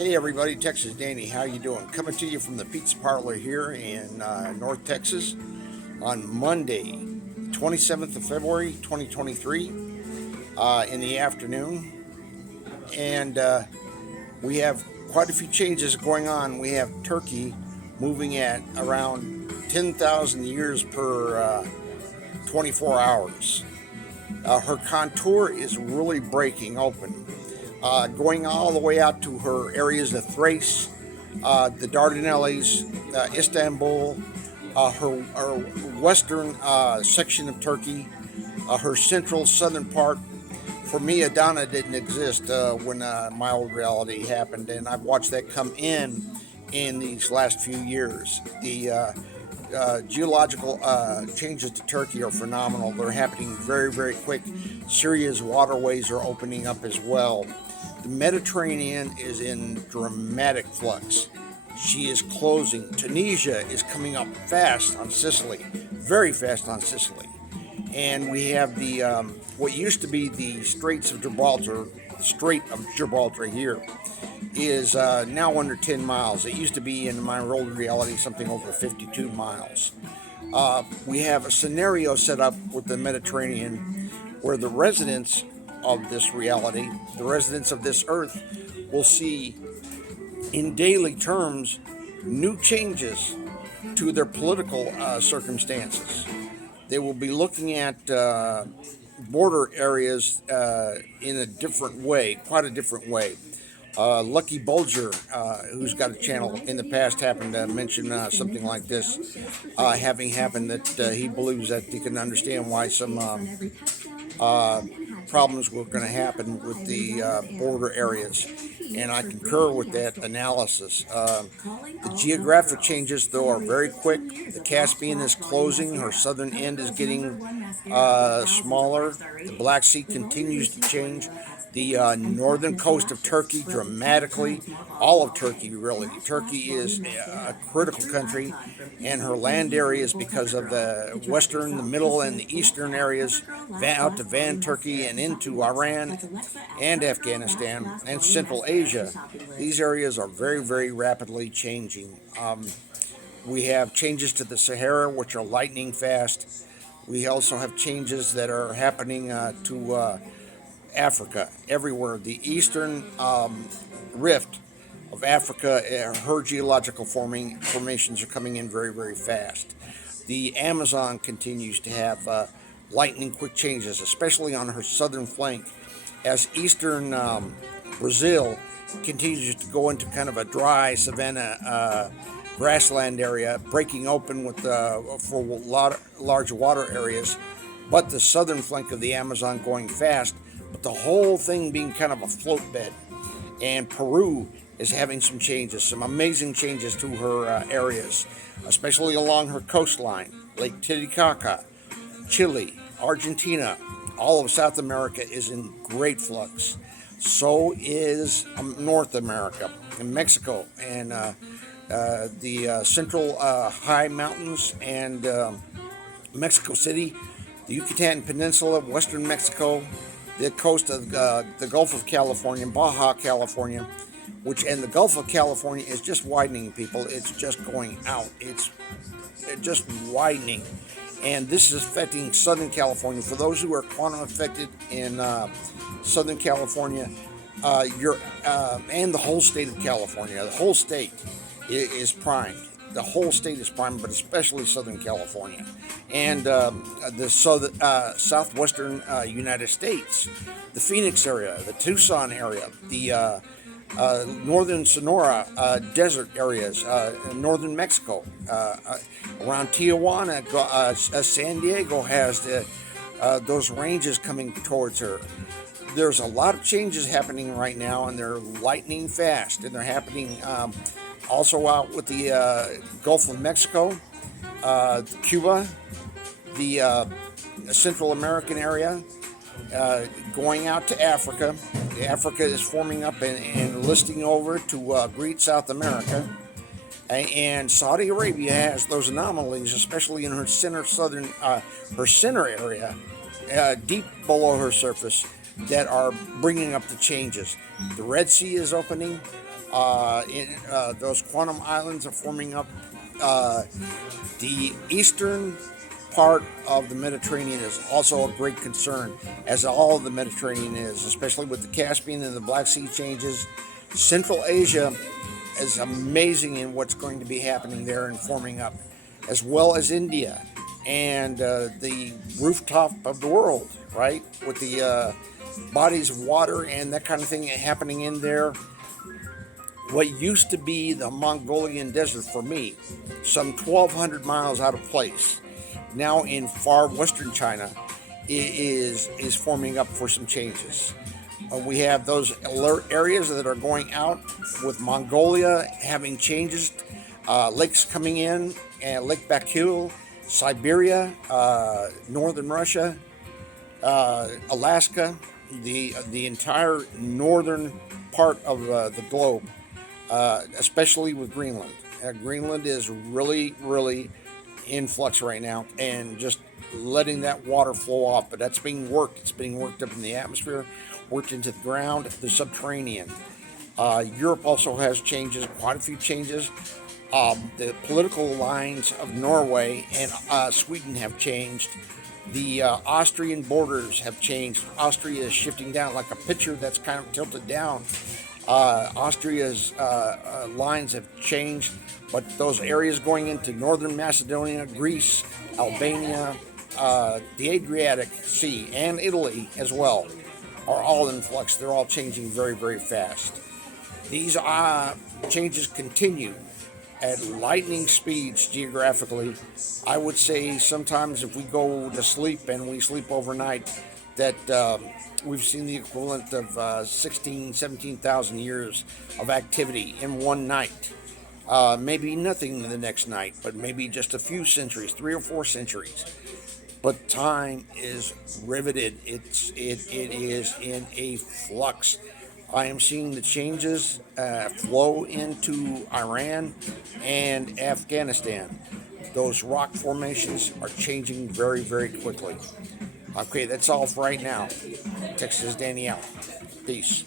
Hey everybody, Texas Danny, how you doing? Coming to you from the Pizza Parlor here in North Texas on Monday, 27th of February, 2023, in the afternoon. And we have quite a few changes going on. We have Turkey moving at around 10,000 years per 24 hours. Her contour is really breaking open, going all the way out to her areas of Thrace, the Dardanelles, Istanbul, her western section of Turkey, her central southern part. For me, Adana didn't exist when my old reality happened, and I've watched that come in these last few years. The geological changes to Turkey are phenomenal. They're happening very, very quick. Syria's waterways are opening up as well. The Mediterranean is in dramatic flux. She is closing. Tunisia is coming up fast on Sicily, very fast on Sicily. And we have the what used to be the Strait of Gibraltar here is now under 10 miles. It used to be, in my old reality, something over 52 miles. We have a scenario set up with the Mediterranean where the residents of this reality, the residents of this earth, will see in daily terms new changes to their political circumstances. They will be looking at border areas in a different way, quite a different way. Lucky Bulger, who's got a channel in the past, happened to mention something like this having happened, that he believes that he can understand why some problems were going to happen with the border areas. And I concur with that analysis. The geographic changes, though, are very quick. The Caspian is closing. Her southern end is getting smaller. The Black Sea continues to change. The northern coast of Turkey dramatically, all of Turkey really. Turkey is a critical country, and her land areas, because of the western, the middle, and the eastern areas, out to Van Turkey and into Iran and Afghanistan and Central Asia, these areas are very, very rapidly changing. We have changes to the Sahara, which are lightning fast. We also have changes that are happening to Africa, everywhere. The eastern rift of Africa, her geological formations are coming in very, very fast. The Amazon continues to have lightning quick changes, especially on her southern flank, as eastern Brazil continues to go into kind of a dry savanna grassland area, breaking open with for large water areas, but the southern flank of the Amazon going fast, but the whole thing being kind of a float bed. And Peru is having some changes, some amazing changes to her areas, especially along her coastline. Lake Titicaca, Chile, Argentina, all of South America is in great flux. So is North America and Mexico and the central high mountains and Mexico City, the Yucatan Peninsula, western Mexico, the coast of the Gulf of California, Baja California, and the Gulf of California is just widening, people. It's just going out. It's just widening. And this is affecting Southern California. For those who are quantum affected in Southern California, and the whole state of California, the whole state is primed. The whole state is primed, but especially Southern California and the southwestern United States, the Phoenix area, the Tucson area, the northern Sonora desert areas, northern Mexico, around Tijuana, San Diego has those ranges coming towards her. There's a lot of changes happening right now, and they're lightning fast, and they're happening also out with the Gulf of Mexico, Cuba, the Central American area, going out to Africa. Africa is forming up and listing over to greet South America. And Saudi Arabia has those anomalies, especially in her center area, deep below her surface, that are bringing up the changes. The Red Sea is opening. Those quantum islands are forming up. Uh, the eastern part of the Mediterranean is also a great concern, as all of the Mediterranean is, especially with the Caspian and the Black Sea changes. Central Asia is amazing in what's going to be happening there and forming up, as well as India and the rooftop of the world, right? With the bodies of water and that kind of thing happening in there. What used to be the Mongolian desert for me, some 1,200 miles out of place, now in far western China, is forming up for some changes. We have those areas that are going out with Mongolia having changes, lakes coming in, and Lake Baikal, Siberia, northern Russia, Alaska, the entire northern part of the globe, especially with Greenland. Greenland is really, really in flux right now, and just letting that water flow off. But that's being worked. It's being worked up in the atmosphere, worked into the ground, the subterranean. Europe also has changes, quite a few changes. The political lines of Norway and Sweden have changed. The Austrian borders have changed. Austria is shifting down like a picture that's kind of tilted down. Austria's lines have changed, but those areas going into northern Macedonia, Greece, Albania, the Adriatic Sea, and Italy as well are all in flux. They're all changing very, very fast. These changes continue at lightning speeds geographically. I would say sometimes if we go to sleep and we sleep overnight, that we've seen the equivalent of 16, 17,000 years of activity in one night. Maybe nothing the next night, but maybe just a few centuries, 3 or 4 centuries. But time is riveted. It is in a flux. I am seeing the changes flow into Iran and Afghanistan. Those rock formations are changing very, very quickly. Okay, that's all for right now. Texas Danny out. Peace.